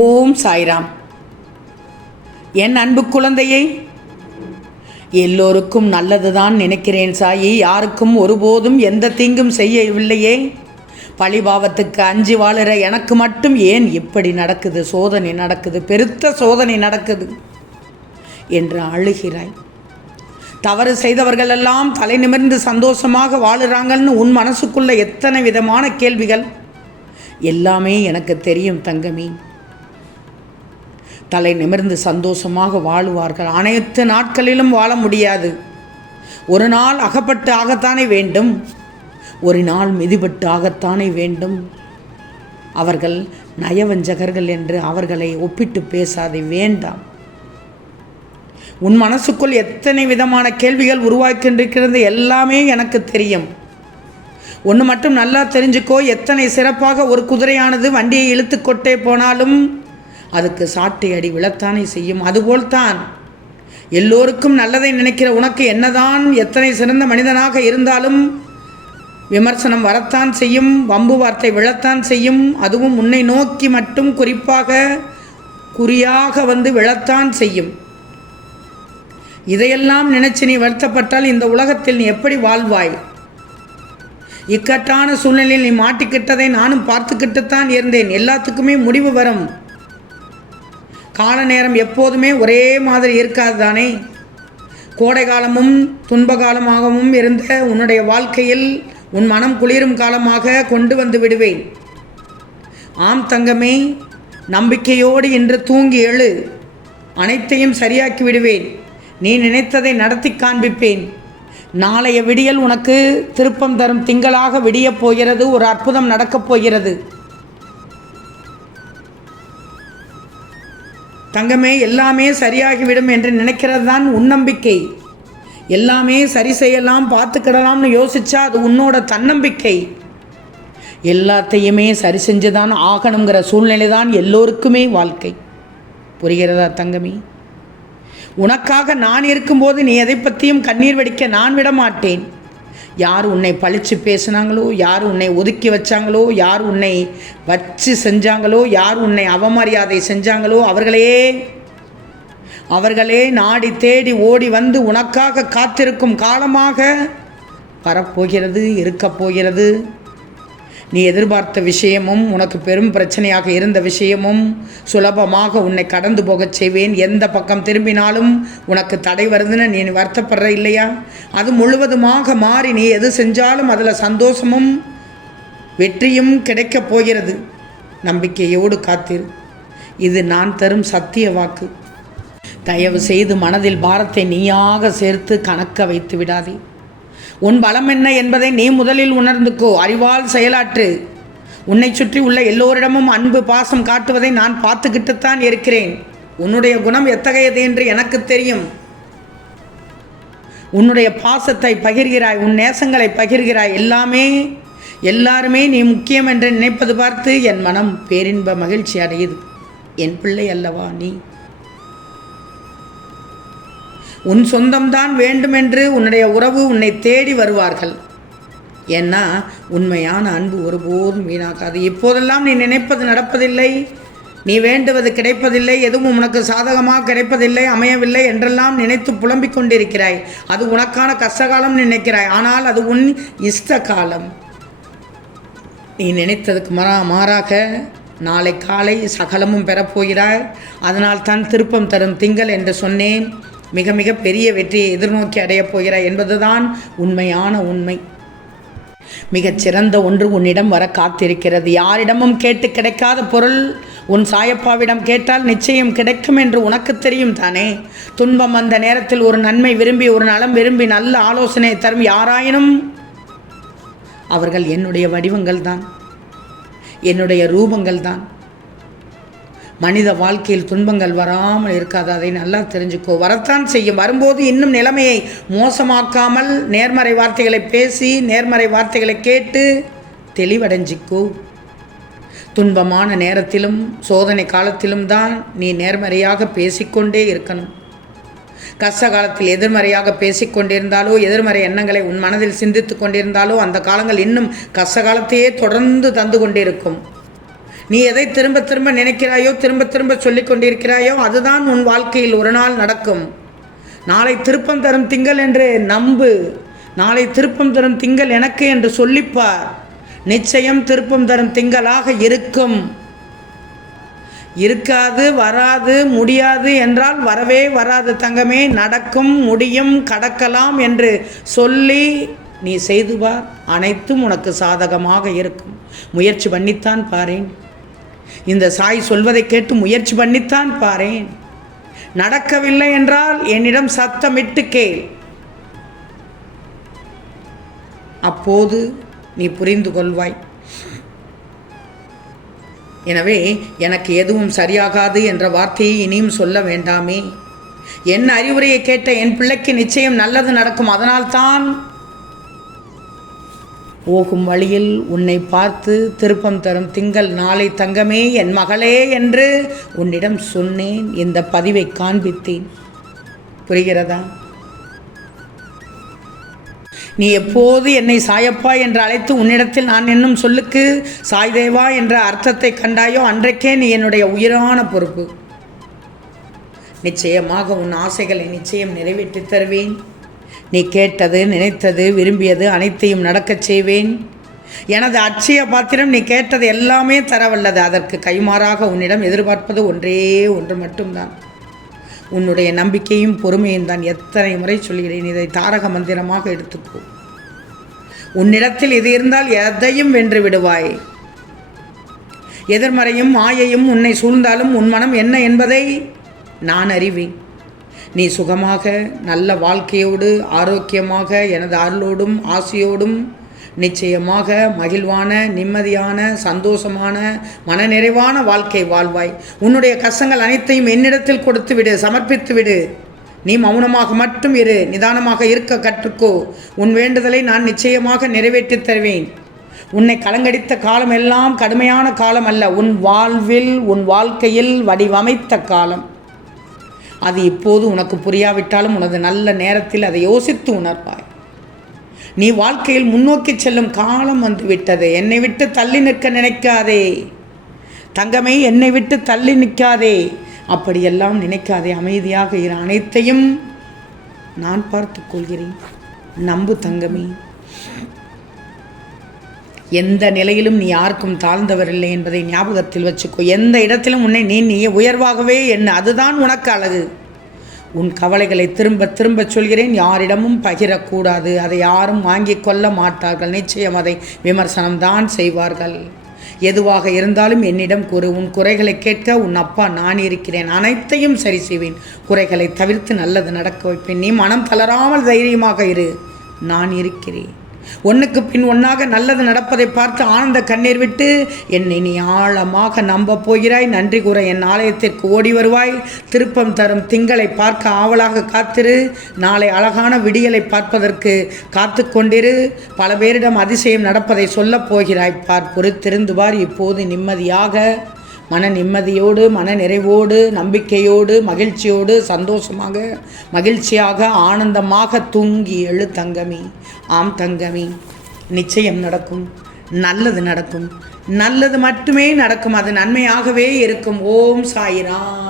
ஓம் சாய்ராம். என் அன்பு குழந்தையை, எல்லோருக்கும் நல்லதுதான் நினைக்கிறேன் சாயி. யாருக்கும் ஒருபோதும் எந்த தீங்கும் செய்யவில்லையே. பழிபாவத்துக்கு அஞ்சி வாழுற எனக்கு மட்டும் ஏன் இப்படி நடக்குது? சோதனை நடக்குது, பெருத்த சோதனை நடக்குது என்று அழுகிறாய். தவறு செய்தவர்கள் எல்லாம் தலை நிமிர்ந்து சந்தோஷமாக வாழுறாங்கன்னு உன் மனசுக்குள்ள எத்தனை விதமான கேள்விகள். எல்லாமே எனக்கு தெரியும் தங்கமி. தலை நிமிர்ந்து சந்தோஷமாக வாழுவார்கள். அனைத்து நாட்களிலும் வாழ முடியாது. ஒரு நாள் அகப்பட்டு ஆகத்தானே வேண்டும், ஒரு நாள் மிதிபட்டு ஆகத்தானே வேண்டும். அவர்கள் நயவஞ்சகர்கள் என்று அவர்களை ஒப்பிட்டு பேசாதே, வேண்டாம். உன் மனசுக்குள் எத்தனை விதமான கேள்விகள் உருவாக்கின்றிருக்கிறது எல்லாமே எனக்கு தெரியும். ஒன்று மட்டும் நல்லா தெரிஞ்சுக்கோ, எத்தனை சிறப்பாக ஒரு குதிரையானது வண்டியை இழுத்து கொட்டே போனாலும் அதுக்கு சாட்டை அடி விழத்தானே செய்யும். அதுபோல்தான் எல்லோருக்கும் நல்லதை நினைக்கிற உனக்கு என்னதான் எத்தனை சிறந்த மனிதனாக இருந்தாலும் விமர்சனம் வரத்தான் செய்யும், வம்பு வார்த்தை விழத்தான் செய்யும். அதுவும் உன்னை நோக்கி மட்டும் குறியாக வந்து விழத்தான் செய்யும். இதையெல்லாம் நினைச்சு நீ வருத்தப்பட்டால் இந்த உலகத்தில் நீ எப்படி வாழ்வாய்? இக்கட்டான சூழ்நிலையில் நீ மாட்டிக்கிட்டதை நானும் பார்த்துக்கிட்டுத்தான் இருந்தேன். எல்லாத்துக்குமே முடிவு வரும். கால நேரம் எப்போதுமே ஒரே மாதிரி இருக்காது தானே. கோடை காலமும் துன்ப காலமாகவும் இருந்த உன்னுடைய வாழ்க்கையில் உன் மனம் குளிரும் காலமாக கொண்டு வந்து விடுவேன். ஆம் தங்கமே, நம்பிக்கையோடு இன்று தூங்கி எழு. அனைத்தையும் சரியாக்கி விடுவேன். நீ நினைத்ததை நடத்தி காண்பிப்பேன். நாளைய விடியல் உனக்கு திருப்பம் தரும் திங்களாக விடியப் போகிறது. ஒரு அற்புதம் நடக்கப் போகிறது தங்கமே. எல்லாமே சரியாகிவிடும் என்று நினைக்கிறது தான் உன் நம்பிக்கை. எல்லாமே சரி செய்யலாம், பார்த்துக்கிடலாம்னு யோசிச்சா அது உன்னோட தன்னம்பிக்கை. எல்லாத்தையுமே சரி செஞ்சுதான் ஆகணுங்கிற சூழ்நிலை தான் எல்லோருக்குமே வாழ்க்கை. புரிகிறதா தங்கமே? உனக்காக நான் இருக்கும்போது நீ எதை பற்றியும் கண்ணீர் வடிக்க நான் விட மாட்டேன். யார் உன்னை பழித்து பேசினாங்களோ, யார் உன்னை ஒதுக்கி வச்சாங்களோ, யார் உன்னை வச்சு செஞ்சாங்களோ, யார் உன்னை அவமரியாதை செஞ்சாங்களோ அவர்களே நாடி தேடி ஓடி வந்து உனக்காக காத்திருக்கும் காலமாக வரப்போகிறது, இருக்கப் போகிறது. நீ எதிர்பார்த்த விஷயமும் உனக்கு பெரும் பிரச்சனையாக இருந்த விஷயமும் சுலபமாக உன்னை கடந்து போகச் செய்வேன். எந்த பக்கம் திரும்பினாலும் உனக்கு தடை வருதுன்னு நீ வருத்தப்படுற இல்லையா? அது முழுவதுமாக மாறி நீ எது செஞ்சாலும் அதில் சந்தோஷமும் வெற்றியும் கிடைக்கப் போகிறது. நம்பிக்கையோடு காத்திரு. இது நான் தரும் சத்திய வாக்கு. தயவு செய்து மனதில் பாரத்தை நீயாக சேர்த்து கணக்க வைத்து விடாதே. உன் பலம் என்ன என்பதை நீ முதலில் உணர்ந்துக்கோ. அறிவால் செயலாற்று. உன்னை சுற்றி உள்ள எல்லோரிடமும் அன்பு பாசம் காட்டுவதை நான் பார்த்துக்கிட்டுத்தான் இருக்கிறேன். உன்னுடைய குணம் எத்தகையது என்று எனக்கு தெரியும். உன்னுடைய பாசத்தை பகிர்கிறாய், உன் நேசங்களை பகிர்கிறாய். எல்லாருமே நீ முக்கியம் என்று நினைப்பது பார்த்து என் மனம் பேரின்ப மகிழ்ச்சி அடையுது. என் பிள்ளை அல்லவா நீ? உன் சொந்தம்தான் வேண்டுமென்று உன்னுடைய உறவு உன்னை தேடி வருவார்கள். ஏன்னா உண்மையான அன்பு ஒருபோதும் வீணாக்காது. இப்போதெல்லாம் நீ நினைப்பது நடப்பதில்லை, நீ வேண்டுவது கிடைப்பதில்லை, எதுவும் உனக்கு சாதகமாக கிடைப்பதில்லை, அமையவில்லை என்றெல்லாம் நினைத்து புலம்பிக் கொண்டிருக்கிறாய். அது உனக்கான கஷ்டகாலம் நினைக்கிறாய். ஆனால் அது உன் இஷ்ட காலம். நீ நினைத்ததுக்கு மாறாக நாளை காலை சகலமும் பெறப்போகிறாய். அதனால் தான் திருப்பம் தரும் திங்கள் என்று சொன்னேன். மிக மிக பெரிய வெற்றியை எதிர்நோக்கி அடையப் போகிறாய் என்பதுதான் உண்மையான உண்மை. மிகச்சிறந்த ஒன்று உன்னிடம் வர காத்திருக்கிறது. யாரிடமும் கேட்டு கிடைக்காத பொருள் உன் சாயப்பாவிடம் கேட்டால் நிச்சயம் கிடைக்கும் என்று உனக்கு தெரியும் தானே. துன்பம் அந்த நேரத்தில் ஒரு நன்மை விரும்பி, ஒரு நலம் விரும்பி, நல்ல ஆலோசனை தரும் யாராயினும் அவர்கள் என்னுடைய வடிவங்கள் தான், என்னுடைய ரூபங்கள் தான். மனித வாழ்க்கையில் துன்பங்கள் வராமல் இருக்காது. அதை நல்லா தெரிஞ்சுக்கோ. வரத்தான் செய்யும். வரும்போது இன்னும் நிலைமையை மோசமாக்காமல் நேர்மறை வார்த்தைகளை பேசி, நேர்மறை வார்த்தைகளை கேட்டு தெளிவடைஞ்சிக்கோ. துன்பமான நேரத்திலும் சோதனை காலத்திலும் தான் நீ நேர்மறையாக பேசிக்கொண்டே இருக்கணும். கஷ்ட காலத்தில் எதிர்மறையாக பேசிக்கொண்டிருந்தாலோ, எதிர்மறை எண்ணங்களை உன் மனதில் சிந்தித்து கொண்டிருந்தாலோ அந்த காலங்கள் இன்னும் கஷ்ட காலத்தையே தொடர்ந்து தந்து கொண்டிருக்கும். நீ எதை திரும்ப திரும்ப நினைக்கிறாயோ, திரும்ப திரும்ப சொல்லிக் கொண்டிருக்கிறாயோ, அதுதான் உன் வாழ்க்கையில் ஒரு நாள் நடக்கும். நாளை திருப்பம் தரும் திங்கள் என்று நம்பு. நாளை திருப்பம் தரும் திங்கள் எனக்கு என்று சொல்லிப்பார். நிச்சயம் திருப்பம் தரும் திங்களாக இருக்கும். இருக்காது, வராது, முடியாது என்றால் வரவே வராது தங்கமே. நடக்கும், முடியும், கடக்கலாம் என்று சொல்லி நீ செய்து பார். அனைத்தும் உனக்கு சாதகமாக இருக்கும். முயற்சி பண்ணித்தான் பாரேன். இந்த சாய் சொல்வதை கேட்டு முயற்சி பண்ணித்தான் பாரேன். நடக்கவில்லை என்றால் என்னிடம் சத்தமிட்டு கேள். அப்போது நீ புரிந்து கொள்வாய். எனவே எனக்கு எதுவும் சரியாகாது என்ற வார்த்தையை இனியும் சொல்ல வேண்டாமே. என் அறிவுரையை கேட்ட என் பிள்ளைக்கு நிச்சயம் நல்லது நடக்கும். அதனால்தான் போகும் வழியில் உன்னை பார்த்து திருப்பம் தரும் திங்கள் நாளை தங்கமே, என் மகளே என்று உன்னிடம் சொன்னேன். இந்த பதிவை காண்பித்தேன். புரிகிறதா? நீ எப்போது என்னை சாயப்பா என்று அழைத்து உன்னிடத்தில் நான் என்னும் சொல்லுக்கு சாய்தேவா என்ற அர்த்தத்தை கண்டாயோ அன்றைக்கே நீ என்னுடைய உயிரான பொறுப்பு. நிச்சயமாக உன் ஆசைகளை நிச்சயம் நிறைவேற்றி தருவேன். நீ கேட்டது, நினைத்தது, விரும்பியது அனைத்தையும் நடக்கச் செய்வேன். எனது அட்சய பாத்திரம் நீ கேட்டது எல்லாமே தரவல்லது. அதற்கு கைமாறாக உன்னிடம் எதிர்பார்ப்பது ஒன்றே ஒன்று மட்டும்தான், உன்னுடைய நம்பிக்கையும் பொறுமையும் தான். எத்தனை முறை சொல்கிறேன், இதை தாரக மந்திரமாக எடுத்துக்கோ. உன்னிடத்தில் இது இருந்தால் எதையும் வென்று விடுவாய். எதிர்மறையும் மாயையும் உன்னை சூழ்ந்தாலும் உன் மனம் என்ன என்பதை நான் அறிவேன். நீ சுகமாக நல்ல வாழ்க்கையோடு ஆரோக்கியமாக எனது அருளோடும் ஆசையோடும் நிச்சயமாக மகிழ்வான, நிம்மதியான, சந்தோஷமான, மனநிறைவான வாழ்க்கை வாழ்வாய். உன்னுடைய கஷ்டங்கள் அனைத்தையும் என்னிடத்தில் கொடுத்து விடு, சமர்ப்பித்து விடு. நீ மௌனமாக மட்டும் இரு, நிதானமாக இருக்க கற்றுக்கோ. உன் வேண்டுதலை நான் நிச்சயமாக நிறைவேற்றித் தருவேன். உன்னை கலங்கடித்த காலம் எல்லாம் கடுமையான காலம் அல்ல, உன் வாழ்வில் உன் வாழ்க்கையில் வடிவமைத்த காலம். அது இப்போது உனக்கு புரியாவிட்டாலும் உனது நல்ல நேரத்தில் அதை யோசித்து உணர்வாய். நீ வாழ்க்கையில் முன்னோக்கி செல்லும் காலம் வந்துவிட்டது. என்னை விட்டு தள்ளி நிற்க நினைக்காதே தங்கமே, என்னை விட்டு தள்ளி நிற்காதே. அப்படியெல்லாம் நினைக்காதே. அமைதியாக இரு. அனைத்தையும் நான் பார்த்து கொள்கிறேன். நம்பு தங்கமே. எந்த நிலையிலும் நீ யாருக்கும் தாழ்ந்தவரில்லை என்பதை ஞாபகத்தில் வச்சுக்கோ. எந்த இடத்திலும் உன்னை நீ உயர்வாகவே எண்ணு. அதுதான் உனக்கு அழகு. உன் கவலைகளை திரும்ப திரும்ப சொல்கிறேன். யாரிடமும் பகிரக்கூடாது. அதை யாரும் வாங்கி கொள்ள மாட்டார்கள். நிச்சயம் அதை விமர்சனம்தான் செய்வார்கள். எதுவாக இருந்தாலும் என்னிடம் கூறு. உன் குறைகளை கேட்க உன் அப்பா நான் இருக்கிறேன். அனைத்தையும் சரி செய்வேன். குறைகளை தவிர்த்து நல்லது நடக்க வைப்பேன். நீ மனம் தளராமல் தைரியமாக இரு. நான் இருக்கிறேன். ஒன்றுக்கு பின் ஒன்றாக நல்லது நடப்பதை பார்த்து ஆனந்த கண்ணீர் விட்டு என்னை நீ ஆழமாக நம்ப போகிறாய். நன்றி கூற என் ஆலயத்திற்கு ஓடி வருவாய். திருப்பம் தரும் திங்களை பார்க்க ஆவலாக காத்திரு. நாளை அழகான விடியலை பார்ப்பதற்கு காத்து கொண்டிரு. பல பேரிடம் அதிசயம் நடப்பதை சொல்லப் போகிறாய். பொறுத்திருந்து பார். இப்போது நிம்மதியாக, மன நிம்மதியோடு, மன நிறைவோடு, நம்பிக்கையோடு, மகிழ்ச்சியோடு, சந்தோஷமாக, மகிழ்ச்சியாக, ஆனந்தமாக தூங்கி எழு தங்கமே. ஆம் தங்கமே, நிச்சயம் நடக்கும். நல்லது நடக்கும். நல்லது மட்டுமே நடக்கும். அது நன்மையாகவே இருக்கும். ஓம் சாய்ராம்.